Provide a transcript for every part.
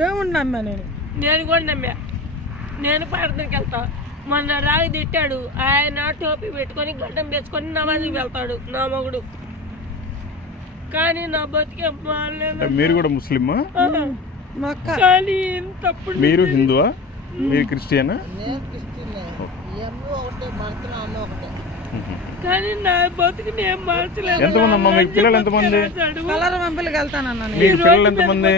దేవుణ్ణి నమ్మా నేను కూడా నమ్మా. నేను ప్రార్థనకి వెళ్తా. మొన్న రాగి తిట్టాడు, ఆయన టోపీ పెట్టుకొని గడ్డం వేసుకొని నమాజ్కి వెళ్తాడు నా మొగుడు. కానీ నా బతికే మీరు కూడా ముస్లిమా? కానీ తప్పుడు. మీరు హిందువా? మీరు క్రిస్టియనా? కానీ నా బతుకు నేను మార్చలేదు. ఎంతమంది అమ్మా మీకు పిల్లలు? ఎంతమంది పిల్లలు? ఎంతమంది?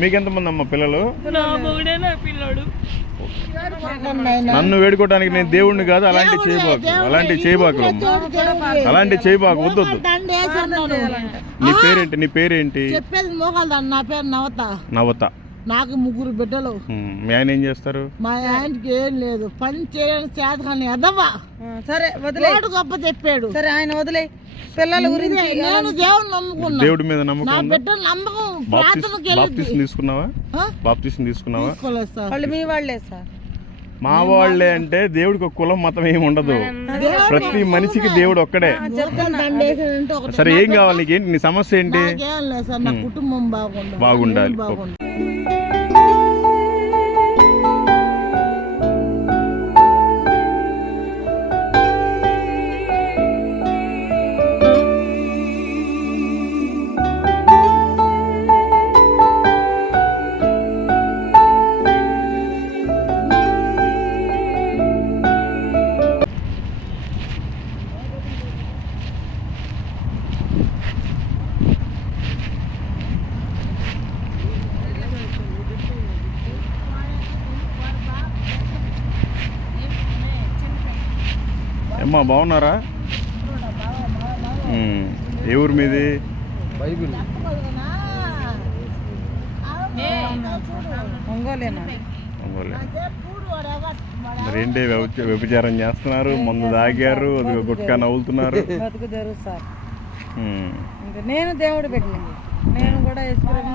మీకు ఎంతమంది అమ్మ పిల్లలు? నా మొగుడే నా పిల్లడు. నన్ను వేడుకోవడానికి నేను దేవుణ్ణి కాదు. అలాంటివి చేయబాకు అలాంటివి చేయబాకు వద్దు. నీ పేరేంటి? నీ పేరేంటి? చెప్పేది మోగలదాన్ని. నా పేరు నవత. నవత. నాకు 3 బిడ్డలు. మీ ఆయన ఏం చేస్తారు? మా ఆయనకి ఏం లేదు, పని చేయని చేత కానీ ఎదవా. సరే వదిలే, గొప్ప చెప్పాడు. సరే ఆయన వదిలే. పిల్లల గురించి నేను దేవుడిని నమ్ముకున్నా. దేవుడి మీద నమ్మకం. నా బిడ్డలు నమ్మకం. బాప్తిసం తీసుకున్నావా? బాప్తిసం తీసుకున్నావా? వాళ్ళు మీ వాళ్ళే సార్. మా వాళ్ళే అంటే దేవుడికి ఒక కులం మతం ఏమి ఉండదు. ప్రతి మనిషికి దేవుడు ఒక్కడే. సరే ఏం కావాలి నీకేంటి? నీ సమస్య ఏంటి? నా కుటుంబం బాగుండాలి. అమ్మా బాగున్నారా? ఏ ఊరు మీది? మరేంటి వ్యభిచారం చేస్తున్నారు, మందు తాగారు, గుట్కా నవ్వులుతున్నారు. నేను దేవుడు పెట్టిన, నేను కూడా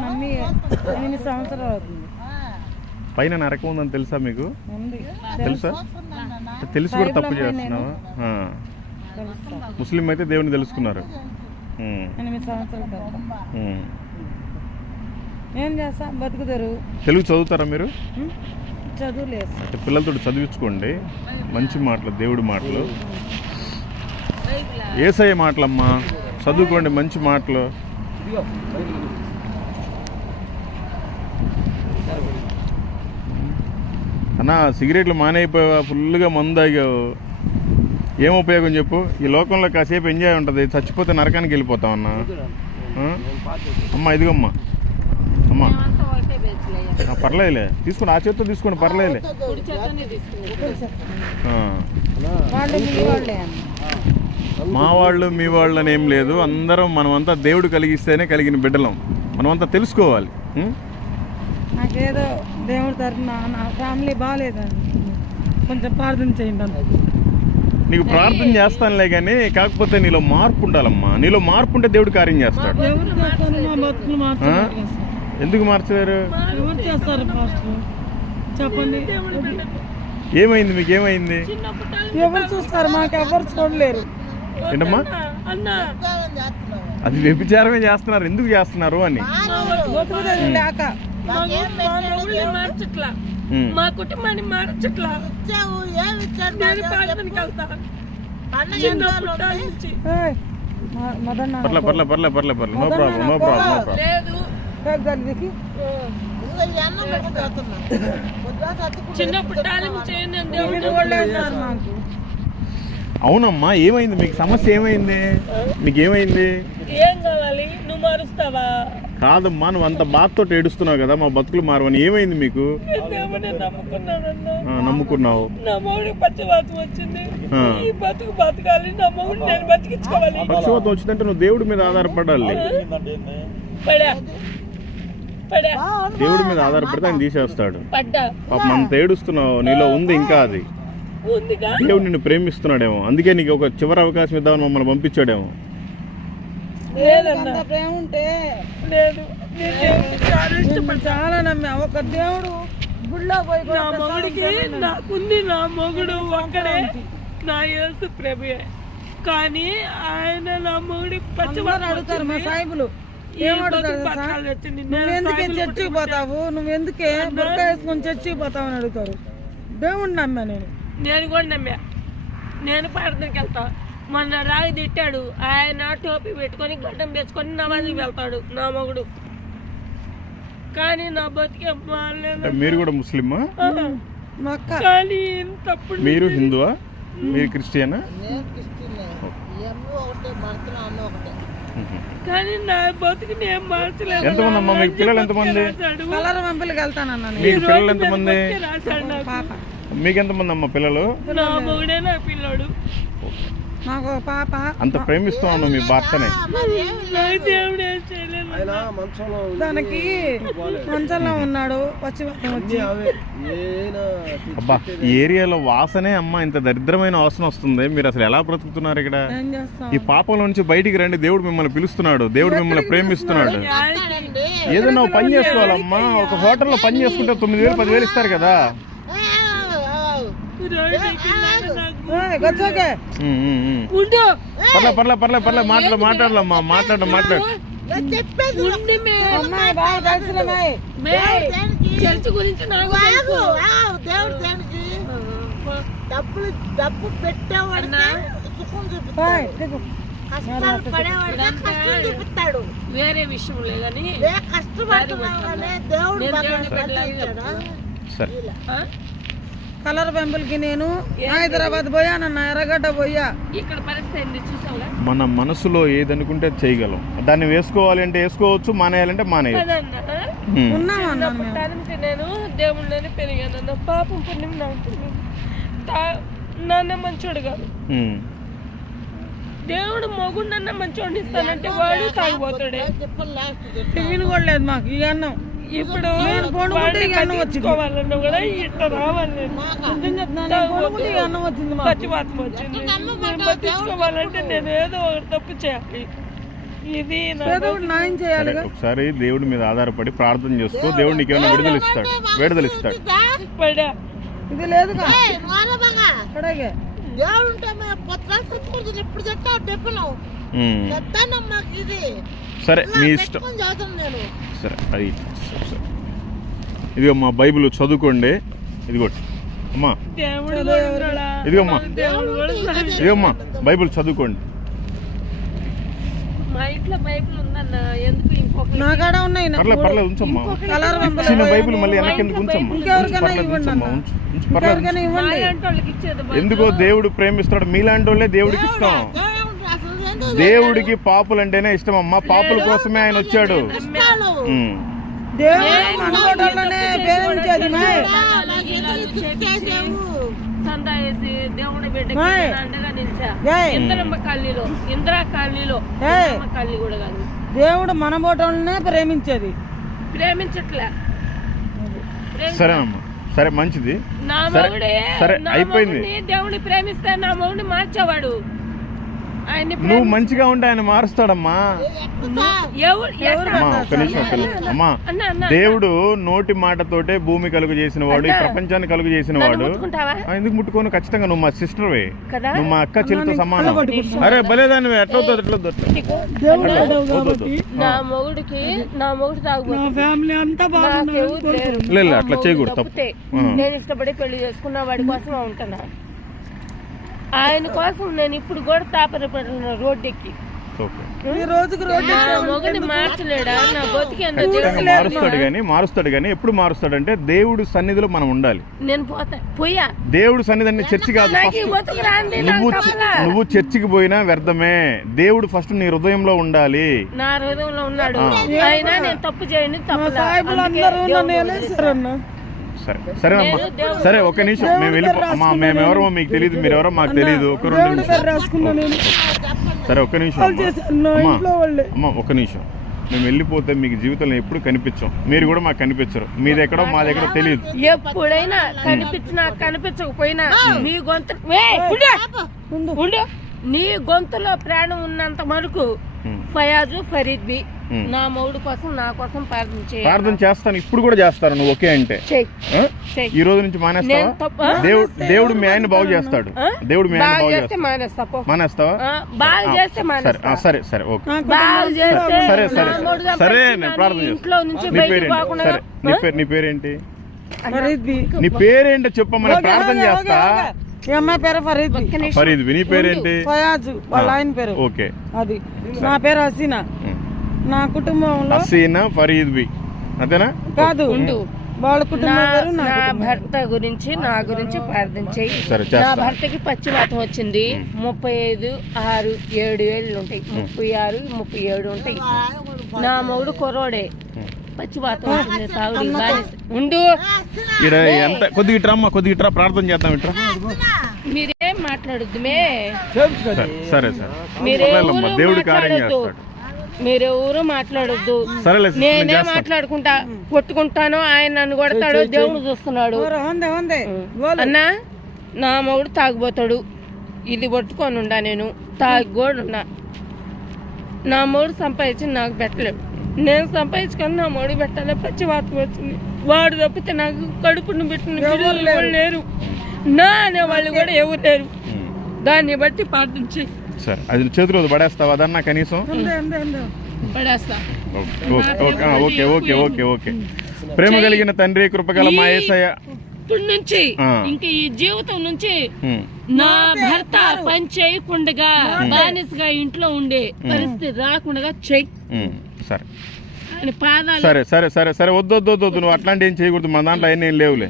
నమ్మి 8 సంవత్సరాలు అవుతుంది. పైన నరకం ఉందని తెలుసా మీకు? తెలుసా? తెలిసి కూడా తప్పు చేస్తున్నావా? ముస్లిం అయితే దేవుని తెలుసుకున్నారు. 8 సంవత్సరాలు ఏం చేస్తా, బతుకుతారు. తెలుగు చదువుతారా మీరు? చదువులేదు. అంటే పిల్లలతో చదివించుకోండి. మంచి మాటలు, దేవుడి మాటలు, యేసయ్య మాటలమ్మా. చదువుకోండి మంచి మాటలు. అన్నా సిగరెట్లు మానేయిపోయావా? ఫుల్గా మందు తాగావు. ఏం ఉపయోగం చెప్పు? ఈ లోకంలో కాసేపు ఎంజాయ్ ఉంటుంది, చచ్చిపోతే నరకానికి వెళ్ళిపోతావు అన్నా. అమ్మా ఇదిగమ్మా. అమ్మా పర్లేదులే, తీసుకోండి. ఆ చేతితో తీసుకోండి, పర్లేదులే. మా వాళ్ళు మీ వాళ్ళు అని ఏం లేదు. అందరం మనమంతా దేవుడు కలిగిస్తేనే కలిగిన బిడ్డలం. మనమంతా తెలుసుకోవాలి. నాకేదో దేవుడి తరఫున నా ఫ్యామిలీ బాగాలేదండి, కొంచెం ప్రార్థన చేయండి. నీకు ప్రార్థన చేస్తానులే కానీ కాకపోతే నీలో మార్పు ఉండాలమ్మా. నీలో మార్పు ఉంటే దేవుడు కార్యం చేస్తాడు. ఎందుకు మార్చలేరు? చెప్పండి ఏమైంది? మీకు ఏమైంది? ఎవరు చూస్తారు? మాకు ఎవరు చూడలేరు. ఏంటమ్మా? అది వ్యభిచారమే చేస్తున్నారు. ఎందుకు చేస్తున్నారు అని. మా కుటుంబాన్ని మార్చట్లా. No problem. అవునమ్మా ఏమైంది? మీకు సమస్య ఏమైంది? నీకేమైంది? ఏం కావాలి? నువ్వు మారుస్తావా? కాదమ్మా, నువ్వు అంత బాధతో ఏడుస్తున్నావు కదా, మా బతుకులు మారవని. ఏమైంది మీకు? నమ్ముకున్నావు. నా మొగుడికి పక్షవాతం వచ్చింది. ఈ బతుకు బతకాలి, నా మొగుడిని నేను బతికించుకోవాలి. పక్షవాతం వచ్చిందంటే నువ్వు దేవుడి మీద ఆధారపడాలి. దేవుడి మీద ఆధారపడితే ఆయన తీసేస్తాడు. పాపం అంత ఏడుస్తున్నావు, నీలో ఉంది ఇంకా అది. దేవుడు నిన్ను ప్రేమిస్తున్నాడేమో, అందుకే నీకు ఒక చివరి అవకాశం ఇద్దామని మమ్మల్ని పంపించాడేమో. ప్రేమ ఉంటే చాలా నమ్మా. ఒక దేవుడు గుళ్ళో పోయి నా మొగుడికి నాకుంది. నా మొగుడు ఒక్కడే, నా యేసు ప్రభువే. కానీ ఆయన నా మొగుడి పచ్చవారు అడుగుతారు మా సాయిబులు. నువ్వెందుకే చర్చికి పోతావు, నువ్వెందుకే బుర్కా వేసుకొని చర్చికి పోతావు అని అడుగుతారు. దేవుడిని నమ్మా నేను కూడా నమ్మా. నేను ప్రార్థనకి వెళ్తా. మొన్న రాగి తిట్టాడు, ఆయన టోపీ పెట్టుకొని గడ్డం వేసుకొని నమాజ్కి వెళ్తాడు నా మొగుడు. కానీ నా బతికే మీరు కూడా ముస్లిమా? కానీ తప్పుడు. మీరు హిందువా? మీరు క్రిస్టియనా? కానీ నా బతుకు నేను మార్చలేదు. ఎంతమంది అమ్మా మీకు పిల్లలు? ఎంతమంది? కలర్ పంపిలకు వెళ్తానన్నా. మీకు పిల్లలు ఎంతమంది? రాశాడు. మీకు ఎంతమంది అమ్మా పిల్లలు? నా మొగుడే నా పిల్లడు. నాకు పాప. అంత ప్రేమిస్తూ ఉన్నావు మీ భర్తనే. దేవుడు ఏం చేయలేదు. దానికి మంచంలో ఉన్నాడు. వచ్చి అబ్బా ఈ ఏరియాలో వాసనే అమ్మా ఇంత దరిద్రమైన వాసన వస్తుంది. మీరు అసలు ఎలా బ్రతుకుతున్నారు ఇక్కడ? ఈ పాపంలో నుంచి బయటికి రండి. దేవుడు మిమ్మల్ని పిలుస్తున్నాడు. దేవుడు మిమ్మల్ని ప్రేమిస్తున్నాడు. ఏదైనా పని చేసుకోవాలమ్మా. ఒక హోటల్లో పని చేసుకుంటే 9,000 10,000 ఇస్తారు కదా. పర్లే మాట్లాడలమ్మా. మాట్లాడు. చర్చ గురించి డబ్బు పెట్టేవాడినా చూపిస్తాడు. వేరే విషయం లేదని కలర్ పెంపులకి నేను హైదరాబాద్ పోయానన్న, ఎర్రగడ్డ పోయా. ఇక్కడ పరిస్థితి చూసావుగా. మన మనసులో ఏదనుకుంటే చేయగలం. దాన్ని వేసుకోవాలి అంటే వేసుకోవచ్చు, మానేయాలంటే మానేయచ్చు. నేను దేవుళ్ళని పెరిగాను. పాపం పుణ్యం నాకు. నాన్న మంచోడు కాదు. దేవుడు మొగుండన్న మంచోడిని ఇస్తానంటే వాడు తాగిపోతాడే. టిఫిన్ కూడా లేదు మాకు. ఈ అన్నం ఇప్పుడు వచ్చుకోవాలన్నా కూడా ఇట్లా రావాలి. అన్నం వచ్చింది, పచ్చివాతం వచ్చింది. పట్టించుకోవాలంటే నేను ఏదో ఒకటి తప్పు చేయాలి. ఇది న్యాయం చేయాలి. ఒకసారి దేవుడి మీద ఆధారపడి ప్రార్థన చేసుకో. దేవుడు నీకు ఏమైనా విడుదల ఇస్తాడు. ఇది లేదు దేవుడు ఉంటే ఎప్పుడు చెప్తావు డెప్పులు చెప్తానమ్మా. ఇది సరే మీ ఇష్టం. సరే అది ఇదిగమ్మా బైబిల్ చదువుకోండి. ఇదిగోటి అమ్మా, ఇదిగమ్మా బైబిల్ చదువుకోండి. మా ఇంట్లో బైబిల్ ఉందన్న. ఎందుకు ఇంకొక నా కాడ ఉన్నాయి. పర్లేదు ఉంచమ్మా. చిన్న బైబిల్ మళ్ళీ వెనకెందుకు ఉంచమ్మా. ఎందుకో దేవుడు ప్రేమిస్తాడు. మీలాంటి వాళ్ళే దేవుడికి ఇష్టం. దేవుడికి పాపులు అంటేనే ఇష్టం అమ్మా. పాపుల కోసమే ఆయన వచ్చాడు. దేవుడి బిడ్డకి అండగా నిలిచా. ఇంద్రమ్మ కాలనీలో, ఇందిరా కాలనీలో కూడా కాదు. దేవుడు మన బోటోళ్ళనే ప్రేమించేది. ప్రేమించట్లే. సరేనమ్మా, సరే మంచిది. నా మొగుడే అయిపోయింది. దేవుడిని ప్రేమిస్తే నా మొగుడిని మార్చేవాడు. నువ్వు మంచిగా ఉంటే ఆయన మారుస్తాడమ్మా. ఒక్క నిమిషం అమ్మా. దేవుడు నోటి మాటతోటే భూమి కలుగు చేసిన వాడు, ఈ ప్రపంచాన్ని కలుగు చేసిన వాడు. ఎందుకు ముట్టుకోను? ఖచ్చితంగా నువ్వు మా సిస్టర్వే. నువ్వు మా అక్క చెల్లితో సమానం. అరే భలేదాన్ని ఎట్లవుతుంది నా మొగుడికి నా మొగుడు లేదు అట్లా చేయకూడదు. తప్పు. నేను ఇష్టపడి పెళ్లి చేసుకున్నా వాడి కోసం ఉంటున్నా. ఆయన కోసం నేను ఇప్పుడు కూడా తాపరపడుతున్నా రోడ్డు ఎక్కి. మారుస్తాడు కానీ ఎప్పుడు మారుస్తాడంటే దేవుడు సన్నిధిలో మనం ఉండాలి. నేను పోయా దేవుడు సన్నిధి చర్చి కాదు. నువ్వు చర్చికి పోయినా వ్యర్థమే. దేవుడు ఫస్ట్ నీ హృదయంలో ఉండాలి. నా హృదయంలో ఉన్నాడు. అయినా నేను తప్పు చేయండి. సరేనమ్మా. సరే ఒక్క నిమిషం మేము వెళ్ళిపోమ్మా. మేమెవరో మీకు తెలియదు, మీరెవరో మాకు తెలియదు. ఒక 2 నిమిషం. సరే ఒక్క నిమిషం అమ్మా, ఒక్క నిమిషం. మేము వెళ్ళిపోతే మీకు జీవితంలో ఎప్పుడు కనిపించాం. మీరు కూడా మాకు కనిపించరు. మీదెక్కడో మా దగ్గర తెలియదు. ఎప్పుడైనా కనిపించినా కనిపించకపోయినా నీ గొంతు నీ గొంతులో ప్రాణం ఉన్నంత వరకు ఫయాజు ఫరీద్ బి నా మొగుడు కోసం నా కోసం ప్రార్థన చేయాలి. ప్రార్థన చేస్తాను, ఇప్పుడు కూడా చేస్తాను నువ్వు ఓకే అంటే. ఈ రోజు నుంచి మానేస్తావా? దేవుడు మీ ఆయన బాగు చేస్తాడు. దేవుడు మీ ఆయన బాగు చేస్తాడు. మానేస్తావా? సరే సరే ఓకే సరే సరే సరే నేను ప్రార్థన చేస్తాను. నీ పేరేంటి? నీ పేరేంటో చెప్పమని ప్రార్థన చేస్తా. ఫరీద్. నీ పేరేంటి? వాళ్ళ ఆయన పేరు. ఓకే. అది నా పేరు హసీనా. నా కుటుంబంలో హసీనా ఫరీద్ బి అంతేనా? కాదు, వాళ్ళ కుటుంబం. నా భర్త గురించి నా గురించి ప్రార్థన చేయి. నా భర్తకి పచ్చివాతం వచ్చింది. 35-6-7 ఉంటాయి. 36-37 ఉంటాయి. నా మొగుడు కుర్రోడే, పచ్చివాతం వచ్చింది. తాగుడు ఉండు. ఎంత కొద్దిగా ఇట్రమ్మా, కొద్దిగా ఇట్రా, ప్రార్థన చేద్దాం. ఇట్రా, మీరేం మాట్లాడొద్దు. సరే సరే దేవుడు కార్యం చేస్తాడు. మీరెవరు మాట్లాడొద్దు. నేనే మాట్లాడుకుంటా, కొట్టుకుంటాను. ఆయన నన్ను కొడతాడు, దేవుడు చూస్తున్నాడు. అన్నా, నా మొగుడు తాగిపోతాడు. ఇది పట్టుకొని ఉండా, నేను తాగి కూడా ఉన్నా. నా మొగుడు సంపాదించి నాకు పెట్టలేడు. నేను సంపాదించుకొని నా మొగుడు పెట్టాలి. పచ్చివాతం వచ్చింది. వాడు తప్పితే నాకు కడుపును పెట్టిన పిల్లలు లేరు. నా అనే వాళ్ళు కూడా ఎవరు లేరు. దాన్ని బట్టి ప్రార్థించి సరే, అది చేతి రోజు పడేస్తావా అదన్నా కనీసం? పడేస్తా. Okay okay okay okay. ప్రేమ కలిగిన తండ్రి, కృపగల మా యేసయ్య, నుంచి ఇంకా ఈ జీవితం నుంచి నా భర్త పని చేయకుండా బానిసగా ఇంట్లో ఉండే పరిస్థితి రాకుండా చెయ్యి. సరే సరే సరే సరే సరే వద్దు వద్దు వద్దు, నువ్వు అట్లాంటి ఏం చేయకూడదు. మన దాంట్లో అయినా ఏం లేవులే.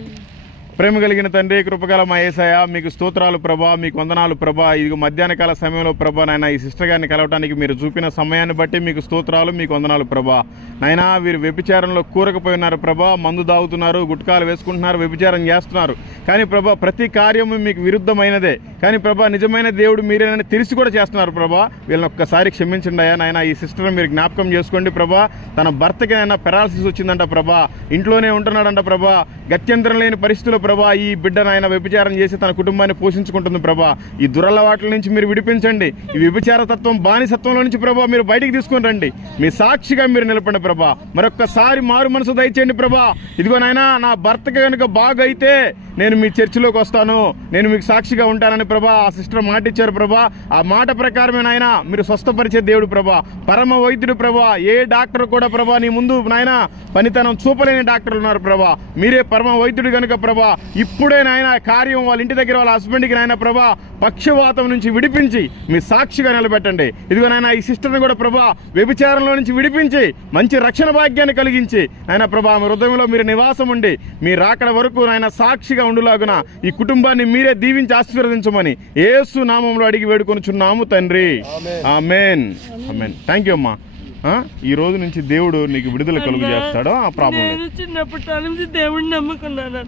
ప్రేమ కలిగిన తండ్రి, కృపగల మా యేసయ్య, మీకు స్తోత్రాలు ప్రభా, మీకు వందనాలు ప్రభా. ఇది మధ్యాహ్న కాల సమయంలో ప్రభా నాయన ఈ సిస్టర్ గారిని కలవటానికి మీరు చూపిన సమయాన్ని బట్టి మీకు స్తోత్రాలు, మీకు వందనాలు ప్రభా. నాయనా, వీరు వ్యభిచారంలో కూరకపోయినారు ప్రభా. మందు దాగుతున్నారు, గుట్కాలు వేసుకుంటున్నారు, వ్యభిచారం చేస్తున్నారు. కానీ ప్రభా ప్రతి కార్యము మీకు విరుద్ధమైనదే. కానీ ప్రభా నిజమైన దేవుడు మీరేనని తెలిసి కూడా చేస్తున్నారు ప్రభా. వీళ్ళని ఒక్కసారి క్షమించండి అయ్యా నాయన. ఈ సిస్టర్ని మీరు జ్ఞాపకం చేసుకోండి ప్రభా. తన భర్తకి నైనా పెరాలసిస్ వచ్చిందంట ప్రభా. ఇంట్లోనే ఉంటున్నాడంట ప్రభా. గత్యంతరం లేని పరిస్థితుల్లో ప్రభా ఈ బిడ్డను ఆయన వ్యభిచారం చేసి తన కుటుంబాన్ని పోషించుకుంటుంది ప్రభా. ఈ దురలవాట్ల నుంచి మీరు విడిపించండి. ఈ వ్యభిచార తత్వం, బానిసత్వంలో నుంచి ప్రభా మీరు బయటికి తీసుకొని రండి. మీ సాక్షిగా మీరు నిలపండి ప్రభా. మరొక్కసారి మారు మనసు దయచేయండి ప్రభా. ఇదిగో నాయనా, నా భర్తకి కనుక బాగైతే నేను మీ చర్చిలోకి వస్తాను, నేను మీకు సాక్షిగా ఉంటానని ప్రభా ఆ సిస్టర్ మాట ఇచ్చారు ప్రభా. ఆ మాట ప్రకారమే నాయన మీరు స్వస్థపరిచే దేవుడు ప్రభా, పరమ వైద్యుడు ప్రభా. ఏ డాక్టర్ కూడా ప్రభా నీ ముందు నాయన పనితనం చూపలేని డాక్టర్లు ఉన్నారు ప్రభా. మీరే పరమ వైద్యుడు కనుక ప్రభా ఇప్పుడే నాయన కార్యం వాళ్ళ ఇంటి దగ్గర వాళ్ళ హస్బెండ్కి నాయన ప్రభా పక్షవాతం నుంచి విడిపించి మీ సాక్షిగా నిలబెట్టండి. ఇదిగో నాయన ఈ సిస్టర్ని కూడా ప్రభా వ్యభిచారంలో నుంచి విడిపించి మంచి రక్షణ భాగ్యాన్ని కలిగించి నాయన ప్రభా మీ హృదయంలో మీరు నివాసం ఉండి మీ రాకడ వరకు నాయన సాక్షిగా ఉండులాగున ఈ కుటుంబాన్ని మీరే దీవించి ఆశీర్వదించమని యేసు నామంలో అడిగి వేడుకొనుచున్నాము తండ్రి. ఆమేన్ ఆమేన్. థ్యాంక్ యూ అమ్మా. ఈ రోజు నుంచి దేవుడు నీకు విడుదల కలుగు చేస్తాడో ఆ ప్రాబ్లం. చిన్నప్పటి నుంచి దేవుడిని నమ్ముకున్నాను,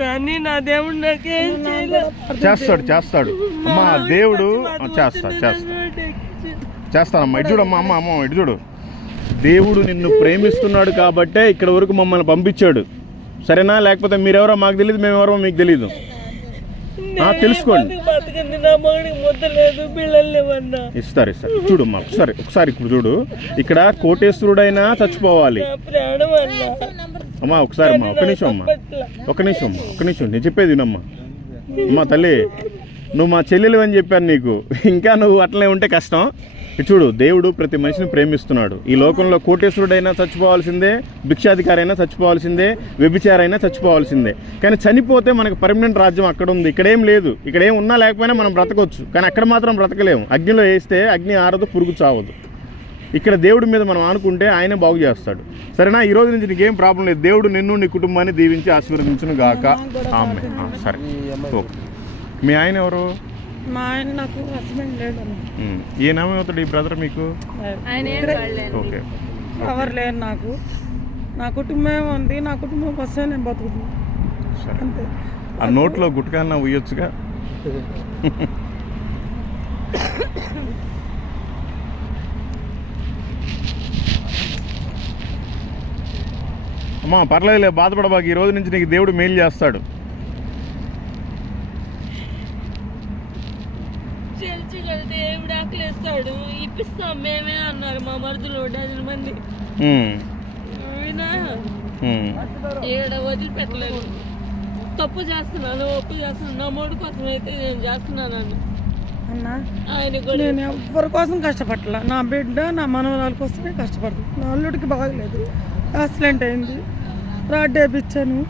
కానీ నా దేవుడు నాకేం చేస్తాడు చేస్తాడు అమ్మా. దేవుడు చేస్తానమ్మా. ఇటు చూడమ్మా, అమ్మ అమ్మ ఇటు చూడు. దేవుడు నిన్ను ప్రేమిస్తున్నాడు కాబట్టే ఇక్కడ వరకు మమ్మల్ని పంపించాడు, సరేనా? లేకపోతే మీరెవరో మాకు తెలియదు, మేమెవరో మీకు తెలీదు. తెలుసుకోండి. ఇస్తారు ఇస్తారు. చూడమ్మా ఒకసారి ఇప్పుడు చూడు. ఇక్కడ కోటేశ్వరుడైనా చచ్చిపోవాలి అమ్మా. ఒకసారి అమ్మా, ఒక్క నిమిషం అమ్మా, ఒక్క నిమిషం నేను చెప్పేది వినమ్మా. అమ్మా తల్లి, నువ్వు మా చెల్లెలు అని చెప్పాను నీకు, ఇంకా నువ్వు అట్లనే ఉంటే కష్టం. చూడు, దేవుడు ప్రతి మనిషిని ప్రేమిస్తున్నాడు. ఈ లోకంలో కోటేశ్వరుడైనా చచ్చిపోవాల్సిందే, భిక్షాధికారి అయినా చచ్చిపోవాల్సిందే, వ్యభిచారైనా చచ్చిపోవాల్సిందే. కానీ చనిపోతే మనకు పర్మనెంట్ రాజ్యం అక్కడ ఉంది, ఇక్కడేం లేదు. ఇక్కడేం ఉన్నా లేకపోయినా మనం బ్రతకొచ్చు, కానీ అక్కడ మాత్రం బ్రతకలేము. అగ్నిలో వేస్తే అగ్ని ఆరదు, పురుగు చావదు. ఇక్కడ దేవుడి మీద మనం ఆనుకుంటే ఆయనే బాగు చేస్తాడు, సరేనా? ఈ రోజు నుంచి నీకేం ప్రాబ్లం లేదు. దేవుడు నిన్ను నీ కుటుంబాన్ని దీవించి ఆశీర్వదించును గాక. ఆమె సరే ఓకే. మీ ఆయన ఎవరు? మా ఆయన నాకు హస్బెండ్ లేడు. ఏ నామం అవుతాడు ఈ బ్రదర్ మీకు? ఓకే. ఎవరు లేరు నాకు. నా కుటుంబం ఉంది, నా కుటుంబం వస్తే నేను బతుకుతున్నాను. సరే, అంతే. ఆ నోట్లో గుట్కాలన్నా ఉయ్యొచ్చుగా. అమ్మా పర్లేదులే, బాధపడబాకు. ఈ రోజు నుంచి నీకు దేవుడు మేలు చేస్తాడు. దేవుడు ఆకలిస్తాడు, ఇస్తాం మేమే అన్నారు మా మరుదులు 10 మంది. అయినా ఏడ వదిలిపెట్టలేదు. తప్పు చేస్తున్నాను, ఒప్పు చేస్తున్నాను, నా మూడు కోసం అయితే నేను చేస్తున్నాను అన్నా. ఆయన కూడా నేను ఎవరి కోసం కష్టపడలా, నా బిడ్డ నా మనవరాల కోసమే కష్టపడుతుంది. నా అల్లుడికి బాగలేదు, యాక్సిడెంట్ అయింది, రాడ్ వేయించాను.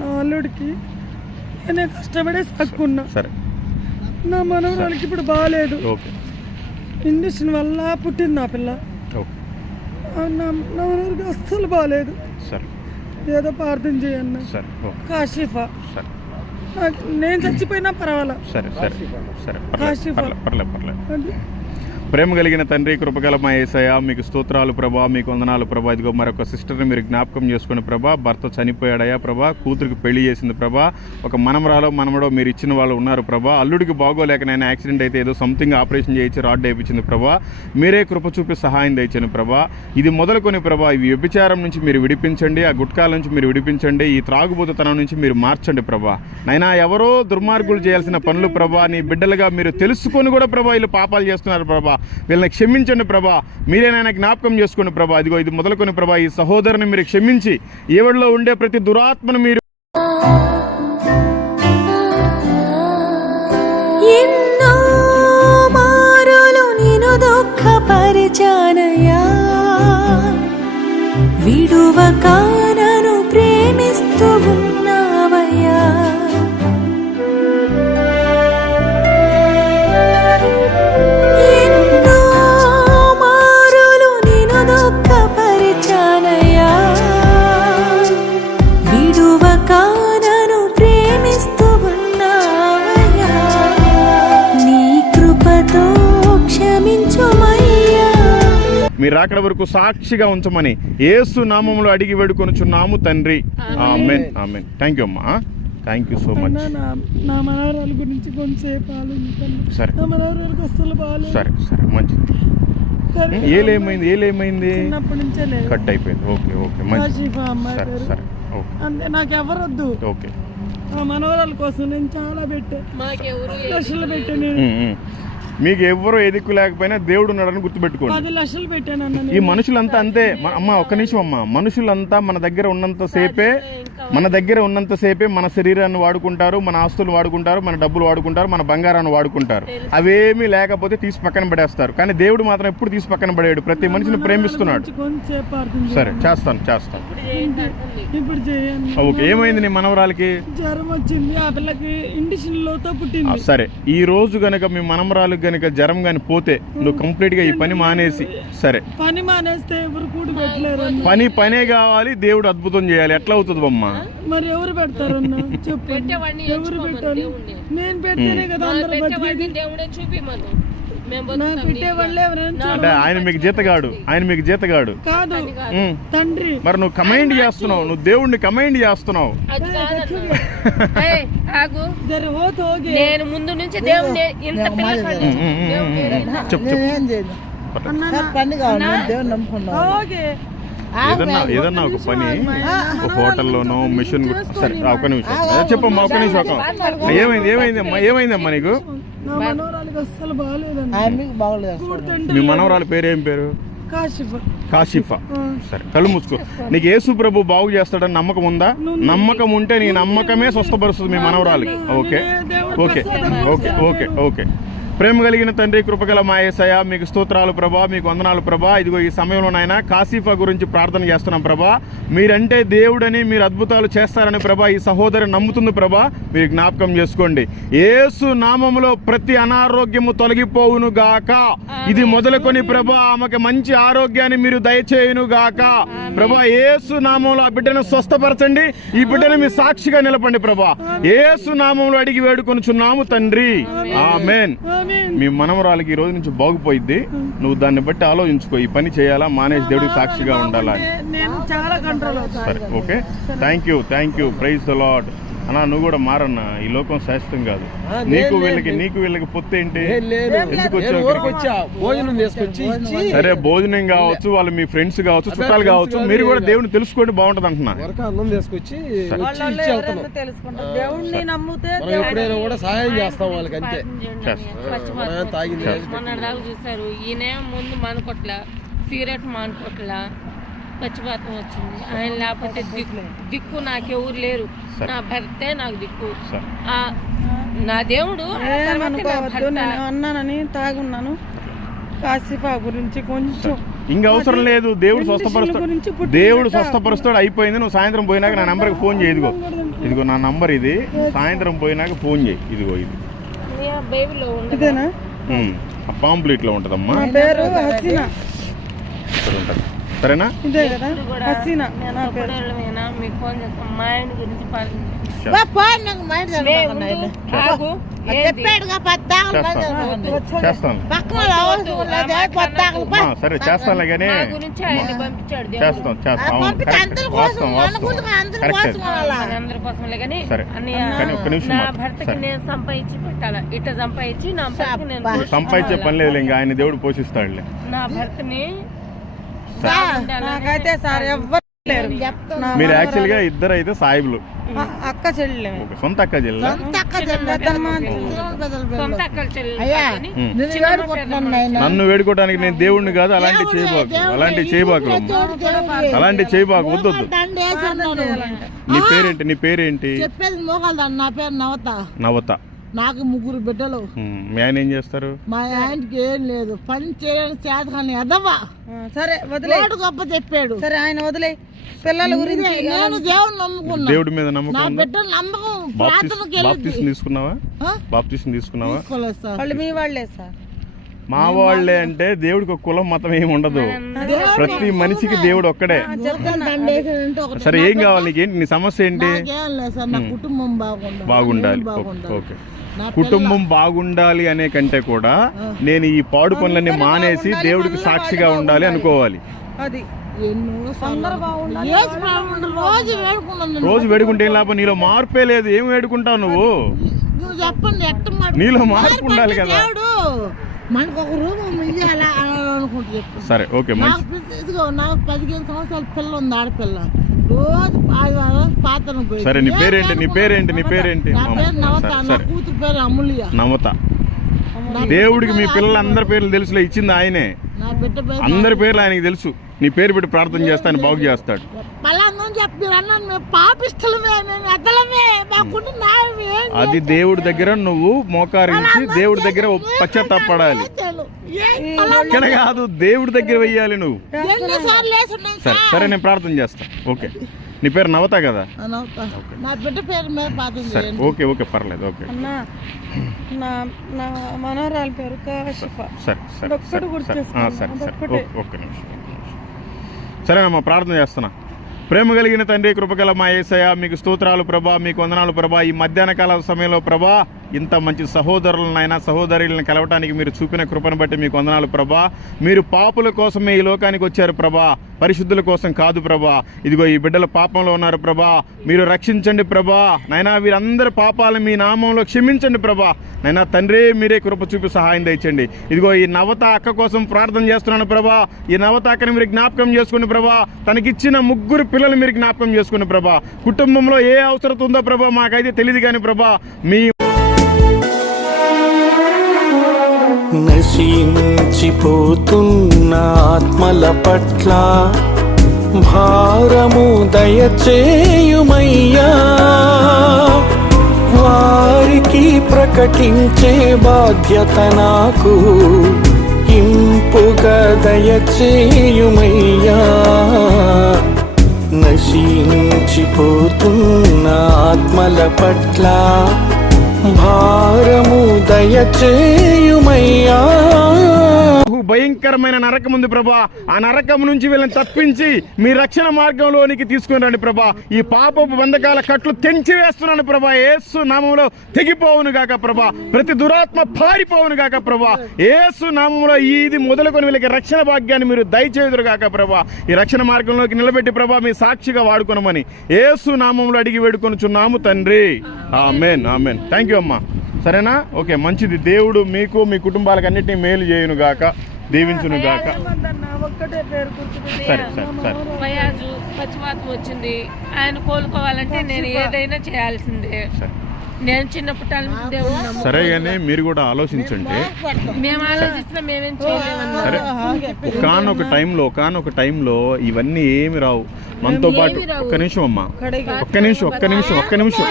నా అల్లుడికి నేనే కష్టపడే సక్కున్నా. నా మనవరాలకి ఇప్పుడు బాగాలేదు, ఇంజక్షన్ వల్ల పుట్టింది నా పిల్ల. నా మనవరాలకి అస్సలు బాగాలేదు. ఏదో ప్రార్థన చేయన్నా కాశీఫా. నేను చచ్చిపోయినా పర్వాలా. కాశీఫా. ప్రేమ కలిగిన తండ్రి, కృపగల మా యేసయ్య, మీకు స్తోత్రాలు ప్రభా, మీకు వందనాలు ప్రభా. ఇదిగో మరొక సిస్టర్ని మీరు జ్ఞాపకం చేసుకుని ప్రభా, భర్త చనిపోయాడయ్యా ప్రభా, కూతురికి పెళ్లి చేసింది ప్రభా, ఒక మనమడో మీరు ఇచ్చిన వాళ్ళు ఉన్నారు ప్రభా. అల్లుడికి బాగోలేక నేను యాక్సిడెంట్ అయితే ఏదో సంథింగ్ ఆపరేషన్ చేయించి రాడ్ వేయించింది ప్రభా. మీరే కృప చూపి సహాయం దయచండి ప్రభా. ఇది మొదలుకొని ప్రభా, ఈ వ్యభిచారం నుంచి మీరు విడిపించండి, ఆ గుట్కాల నుంచి మీరు విడిపించండి, ఈ త్రాగుబోతుతనం నుంచి మీరు మార్చండి ప్రభా. నైనా ఎవరో దుర్మార్గులు చేయాల్సిన పనులు ప్రభా, నీ బిడ్డలుగా మీరు తెలుసుకొని కూడా ప్రభా వీళ్ళు పాపాలు చేస్తున్నారు ప్రభా. వీళ్ళని క్షమించండి ప్రభా, మీరేనైనా జ్ఞాపకం చేసుకోండి ప్రభా. ఇదిగో ఇది మొదలుకొని ప్రభా, ఈ సహోదరుని మీరు క్షమించి ఈవిడలో ఉండే ప్రతి దురాత్మను మీరు ఎన్నో మారులు నిన్ను దుఃఖపరిచానయ్యా, విడువక నన్ను ప్రేమిస్తూ ఉన్నావయ్యా. మీరు రాకడ వరకు సాక్షిగా ఉంచమని యేసు నామములో అడిగి వేడుకొనుచున్నాము తండ్రి. ఆమేన్, ఆమేన్. థ్యాంక్ యూ అమ్మా, థ్యాంక్ యూ సో మచ్. నా మనవరాల గురించి కొంచెంసేపు ఆలోచించండి. సరే, నా మనవరాలకు అస్సలు బాగాలేదు. సరే సరే, మంచిది. ఏలేమైంది? చిన్నప్పటి నుంచే లేదు, కట్ అయిపోయింది. ఓకే ఓకే, మంచిది. సరే సరే, ఓకే. అంతే, నాకు ఎవరొద్దు. ఓకే. నా మనవరాల కోసం నేను చాలా లక్షలు పెట్టాను. మీకు ఎవ్వరూ ఎదుక్కు లేకపోయినా దేవుడు ఉన్నాడని గుర్తుపెట్టుకోండి. 10 లక్షలు పెట్టాను. ఈ మనుషులంతా అంతే అమ్మ, ఒక్క నిమిషం అమ్మ. మనుషులంతా మన దగ్గర ఉన్నంతసేపే మన శరీరాన్ని వాడుకుంటారు, మన ఆస్తులు వాడుకుంటారు, మన డబ్బులు వాడుకుంటారు, మన బంగారాన్ని వాడుకుంటారు. అవేమీ లేకపోతే తీసి పక్కన పడేస్తారు. కానీ దేవుడు మాత్రం ఎప్పుడు తీసి పక్కన పడేయడు, ప్రతి మనిషిని ప్రేమిస్తున్నాడు. సరే, చేస్తాను. ఇప్పుడు చేయండి. ఓకే. ఏమైంది నీ మనవరాలకి? జ్వరం వచ్చింది, ఆ పిల్లకి ఇండిషన్ లోతో పుట్టింది. సరే, ఈ రోజు గనక మీ మనవరాలకు గనక జ్వరం గాని పోతే నువ్వు కంప్లీట్ గా ఈ పని మానేసి, సరే పని మానేస్తే ఎవరు కూడి పెట్టలేరు. పనే కావాలి, దేవుడు అద్భుతం చేయాలి. ఎట్లా అవుతుంది అమ్మా? మరి ఎవరు పెడతారు? చెప్పు, ఎవరు పెట్టాలి? నేను పెడితేనే కదా అందరూ బతికేది. అంటే ఆయన మీకు జీతగాడు కాదు, తండ్రి. మరి నువ్వు కమైండ్ చేస్తున్నావు, నువ్వు దేవుడిని కమైండ్ చేస్తున్నావు. నేను ముందు నుంచి దేవుడిని ఏదన్నా ఒక పని, హోటల్లోనో మిషన్. సరే, ఒక నిమిషం చెప్పమ్మా, ఒక నిమిషం. ఏమైందమ్మా నీకు? మీ మనవరాలు పేరు ఏం పేరు? కాశీఫా. సరే, కళ్ళు మూసుకో. నీకు యేసు ప్రభు బాగు చేస్తాడని నమ్మకం ఉందా? నమ్మకం ఉంటే నీ నమ్మకమే స్వస్థపరుస్తుంది మీ మనవరాలికి. Okay okay okay okay okay. ప్రేమ కలిగిన తండ్రి, కృపగల మా యేసయ్య, మీకు స్తోత్రాలు ప్రభా, మీకు వందనాలు ప్రభా. ఇదిగో ఈ సమయంలో నాయన కాశీఫా గురించి ప్రార్థన చేస్తున్నాం ప్రభా. మీరంటే దేవుడని, మీరు అద్భుతాలు చేస్తారని ప్రభా ఈ సహోదరి నమ్ముతుంది ప్రభా. మీరు జ్ఞాపకం చేసుకోండి. యేసు నామములో ప్రతి అనారోగ్యము తొలగిపోవును గాక. ఇది మొదలుకొని ప్రభా ఆమెకు మంచి ఆరోగ్యాన్ని మీరు దయచేయును గాక ప్రభా. యేసు నామంలో ఆ బిడ్డను స్వస్థపరచండి. ఈ బిడ్డను మీ సాక్షిగా నిలపండి ప్రభా. యేసు నామంలో అడిగి వేడుకొనుచున్నాము తండ్రి. ఆమేన్. మీ మనవరాలకి ఈ రోజు నుంచి బాగుపోయిద్ది. నువ్వు దాన్ని బట్టి ఆలోచించుకో, ఈ పని చేయాలా మానేసి దేవుడికి సాక్షిగా ఉండాలా. నేను చాలా కంట్రోల్ అవుతాను. సరే, okay. Thank you. Praise the lord. అన్నా నువ్వు కూడా మారన్నా, ఈ లోకం శాశ్వతం కాదు. నీకు వీళ్ళకి పొత్తు ఏంటి? ఎందుకు వచ్చా? భోజనం తీసుకొచ్చి సరే భోజనం కావచ్చు, వాళ్ళు మీ ఫ్రెండ్స్ కావచ్చు, చుట్టాలు కావచ్చు, మీరు కూడా దేవుడిని తెలుసుకోండి బాగుంటది అంటున్నా. అన్నం తీసుకొచ్చి దేవుడిని నమ్మితే ఎప్పుడైనా కూడా సహాయం చేస్తాం వాళ్ళకి, అంతే. తాగింది మొన్నటిదాకా చూసారు, ఈయన ముందు మానుకోట్ల సిగరెట్ మానుకోట్ల పచ్చిపాతం వచ్చింది. ఆయన లేకపోతే దిక్కు నాకెవరు లేరు, నా భర్తే నాకు దిక్కు. నా దేవుడు నేను అన్నానని తాగున్నాను. కాశీఫా గురించి కొంచెం ఇంకా అవసరం లేదు, దేవుడు స్వస్థపరుస్తాడు. అయిపోయింది. నువ్వు సాయంత్రం పోయినాక నా నెంబర్కి ఫోన్ చేయి. ఇదిగో నా నంబర్ ఇది. సాయంత్రం పోయినాక ఫోన్ చేయి. ఇదిగో ఇది బైబిల్లో ఇదేనా? పాంప్లెట్ లో ఉంటదమ్మా. ఇక్కడ ఉంటది. సరేనా? ఇదే కదా హసీనా. మీకు ఫోన్ చేస్తాం. మా ఆయన గురించి చేస్తాను. సరే చేస్తానులే కానీ చేస్తాం. అందరి కోసంలే కానీ సరే కానీ ఒక్క నిమిషం. నా భర్తకి నేను సంపాదించి పెట్టాలా? ఇట్లా సంపాదించి నా భర్తకి నేను సంపాదించే పని లేదు, ఇంకా ఆయన దేవుడు పోషిస్తాడులే. నా భర్తని నాకైతే సార్ ఎవ్వరు లేరు. మీరు యాక్చువల్ గా ఇద్దరు అయితే సాయిబులు. అక్క చెల్లె, సొంత అక్క చెల్లె. సొంత అక్కల చెల్లి. నన్ను వేడుకోవడానికి నేను దేవుడిని కాదు. అలాంటివి చేయబాకు వద్దు. నీ పేరేంటి? చెప్పేది మోగలదా? నా పేరు నవత. నాకు 3 బిడ్డలు. మీ ఆయన ఏం చేస్తారు? మా ఆయనకి ఏం లేదు, పని చేయని చేతకాని ఎదవా. సరే వదిలే, గొప్ప చెప్పాడు. సరే ఆయన వదిలే. పిల్లల గురించి నేను దేవుడిని నమ్ముకున్నా. దేవుడి మీద నా నమ్మకం. బిడ్డలు నమ్మకం. బాప్తిసం తీసుకున్నావా? తీసుకోలేదు సార్. వాళ్ళు మీ వాళ్ళే సార్. మా వాళ్ళే అంటే దేవుడికి ఒక కులం మతం ఏమి ఉండదు. ప్రతి మనిషికి దేవుడు ఒక్కడే. సరే ఏం కావాలి నీకేంటి? నీ సమస్య ఏంటి? నా కుటుంబం బాగుండాలి. ఓకే, కుటుంబం బాగుండాలి అనే కంటే కూడా నేను ఈ పాడు పనులన్నీ మానేసి దేవుడికి సాక్షిగా ఉండాలి అనుకోవాలి. అది రోజు వేడుకుంటే ఏం లాభం? నీలో మార్పే లేదు. ఏం వేడుకుంటావు నువ్వు? చెప్పండి, నీలో మార్పు ఉండాలి కదా. మనకు ఒక రూపం ఇయ్యాలా అనుకుంటూ చెప్పు. సరే ఓకే. ఇదిగో నాకు 15 సంవత్సరాల పిల్ల ఉంది, ఆడపిల్ల. రోజు 5 వారాలు పాత్రను పోయి. సరే నీ పేరేంటి? నా పేరు నవత. నా కూతురు పేరు అమూల్య. నవత. దేవుడికి మీ పిల్లలు అందరి పేర్లు తెలుసులే, ఇచ్చింది ఆయనే. నా బిడ్డ పేరు అందరి పేర్లు ఆయనకి తెలుసు. నీ పేరు పెట్టి ప్రార్థన చేస్తా, ఆయన బాగు చేస్తాడు. అది దేవుడి దగ్గర నువ్వు మోకారించి దేవుడి దగ్గర పశ్చాత్తాపడాలి. ఇక్కడ కాదు, దేవుడి దగ్గర వెయ్యాలి నువ్వు. సరే నేను ప్రార్థన చేస్తా. ఓకే, నీ పేరు నవత కదా? నా బిడ్డ పేరు మీద ప్రార్థన సరే ఓకే పర్లేదు. ఓకే నా మనోరాల పేరు కాశిఫా. సరే ఒక్క నిమిషం. సరేనమ్మా, ప్రార్థన చేస్తున్నా. ప్రేమ కలిగిన తండ్రి, కృపగల మా యేసయ్య, మీకు స్తోత్రాలు ప్రభా, మీకు వందనాలు ప్రభా. ఈ మధ్యాహ్న కాల సమయంలో ప్రభా, ఇంత మంచి సహోదరులనైనా సహోదరులను కలవటానికి మీరు చూపిన కృపను బట్టి మీకు వందనాలు ప్రభా. మీరు పాపుల కోసమే ఈ లోకానికి వచ్చారు ప్రభా, పరిశుద్ధుల కోసం కాదు ప్రభా. ఇదిగో ఈ బిడ్డల పాపంలో ఉన్నారు ప్రభా, మీరు రక్షించండి ప్రభా. నైనా వీరందరి పాపాలు మీ నామంలో క్షమించండి ప్రభా. నైనా తండ్రి, మీరే కృప చూపి సహాయం దయచండి. ఇదిగో ఈ నవత అక్క కోసం ప్రార్థన చేస్తున్నాను ప్రభా. ఈ నవత అక్కని మీరు జ్ఞాపకం చేసుకోండి ప్రభా. తనకిచ్చిన 3 పిల్లలు మీరు జ్ఞాపకం చేసుకోండి ప్రభా. కుటుంబంలో ఏ అవసరం ఉందో ప్రభా మాకైతే తెలియదు కానీ ప్రభా, మీ నశించిపోతున్న ఆత్మల పట్ల భారము దయచేయుమయ్యా. వారికి ప్రకటించే బాధ్యత నాకు ఇంపుగా దయచేయుమయ్యా. నశించిపోతున్న ఆత్మల పట్ల భారము దయచేయుమయ్యా. భయంకరమైన నరకం ఉంది ప్రభా. ఆ నరకం నుంచి వీళ్ళని తప్పించి మీ రక్షణ మార్గంలోనికి తీసుకుని రండి ప్రభా. ఈ పాపపు బంధకాల కట్లు తెంచి వేస్తున్నాను ప్రభా. యేసు నామంలో తెగిపోవును గాక ప్రభా. ప్రతి దురాత్మ పారిపోవును గాక ప్రభా. యేసు నామంలో ఇది మొదలుకొని వీళ్ళకి రక్షణ భాగ్యాన్ని మీరు దయచేయుదురు గాక ప్రభా. ఈ రక్షణ మార్గంలోకి నిలబెట్టి ప్రభా మీ సాక్షిగా వాడుకొనమని యేసు నామంలో అడిగి వేడుకొనుచున్నాము తండ్రి. ఆమేన్ ఆమేన్. థ్యాంక్ యూ అమ్మా. సరేనా? ఓకే, మంచిది. దేవుడు మీకు మీ కుటుంబాలకు అన్నిటినీ మేలు చేయును గాక, దీవించును గాక. ఒక్కటే పేరు గుర్తుపెట్టుకో. సరే సరే సరే. ఫయాజు పచ్చివాతం వచ్చింది. ఆయన కోలుకోవాలంటే నేను ఏదైనా చేయాల్సిందే. నేను చిన్నప్పటి నుంచి దేవుడిని నమ్ముకున్నాను. సరే కానీ మీరు కూడా ఆలోచించండి. మేము ఆలోచిస్తున్నా, మేమేం చేయలేమన్నా. సరే, ఒకానొక టైంలో ఇవన్నీ ఏమి రావు మనతో పాటు. ఒక్క నిమిషం అమ్మా, ఒక్క నిమిషం.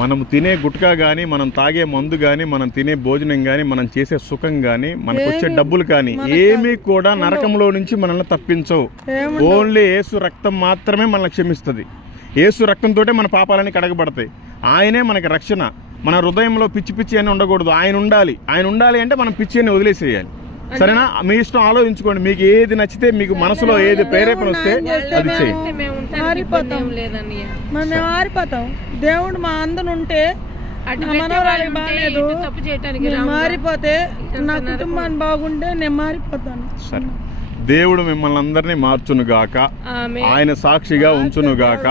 మనం తినే గుట్కా కానీ, మనం తాగే మందు కానీ, మనం తినే భోజనం కానీ, మనం చేసే సుఖం కానీ, మనకు వచ్చే డబ్బులు కానీ ఏమీ కూడా నరకంలో నుంచి మనల్ని తప్పించవు. ఓన్లీ యేసు రక్తం మాత్రమే మనల్ని క్షమిస్తుంది. యేసు రక్తంతో మన పాపాలన్నీ కడగబడతాయి. ఆయనే మనకి రక్షణ. మన హృదయంలో పిచ్చి అని ఉండకూడదు. ఆయన ఉండాలి అంటే మనం పిచ్చి అని వదిలేసేయాలి. సరేనా? మీ ఇష్టం, ఆలోచించుకోండి. మీకు ఏది నచ్చితే, మీకు మనసులో ఏది ప్రేరేపణ వస్తే అది చేయండి. మారిపోతాం. మనం మారిపోతాం. దేవుడు మా అందరు ఉంటే మనవరాలికి బాగాలేదు, తప్పు చేయడానికి మారిపోతే నా కుటుంబాన్ని బాగుంటే నేను మారిపోతాను. సరే, దేవుడు మిమ్మల్ని అందరినీ మార్చునుగాక, ఆయన సాక్షిగా ఉంచునుగాక,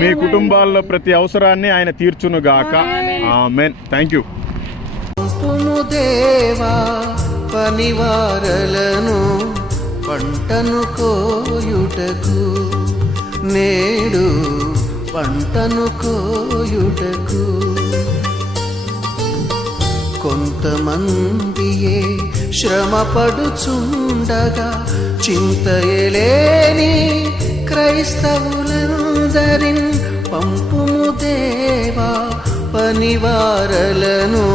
మీ కుటుంబాల్లో ప్రతి అవసరాన్ని ఆయన తీర్చునుగాక. ఆమేన్. Thank you. దేవా పనివారలను పంటను కోయుటకు, నేడు పంటను కోయుటకు కొంతమందియే శ్రమపడుచుండగా, చింతయలేని క్రైస్తవులందరిన్ పంపుము దేవా పనివారలను.